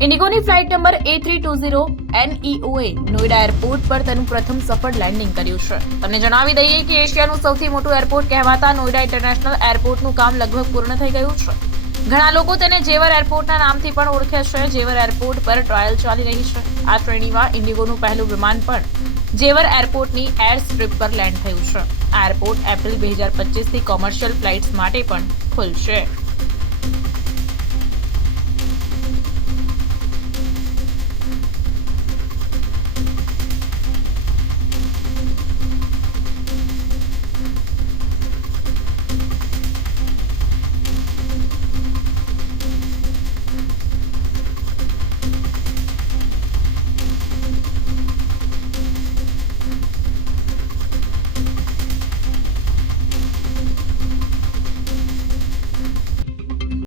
ઇન્ડિગોની flight number A320 NEOએ Noida airport પર તેનું પ્રથમ સફળ લેન્ડિંગ કર્યું છે. તમને જણાવી દઈએ કે એશિયાનું સૌથી મોટું એરપોર્ટ કહેવાતા નોઈડા ઇન્ટરનેશનલ એરપોર્ટનું કામ લગભગ પૂર્ણ થઈ ગયું છે. ઘણા લોકો તેને જેવર એરપોર્ટના નામથી પણ ઓળખે છે. જેવર એરપોર્ટ પર ટ્રાયલ ચાલી રહી છે. આ શ્રેણીમાં ઇન્ડિગોનું પહેલું વિમાન પણ જેવર એરપોર્ટની એર સ્ટ્રીપ પર લેન્ડ થયું છે. આ એરપોર્ટ એપ્રિલ 2025થી કોમર્શિયલ ફ્લાઇટ્સ માટે પણ ખુલશે.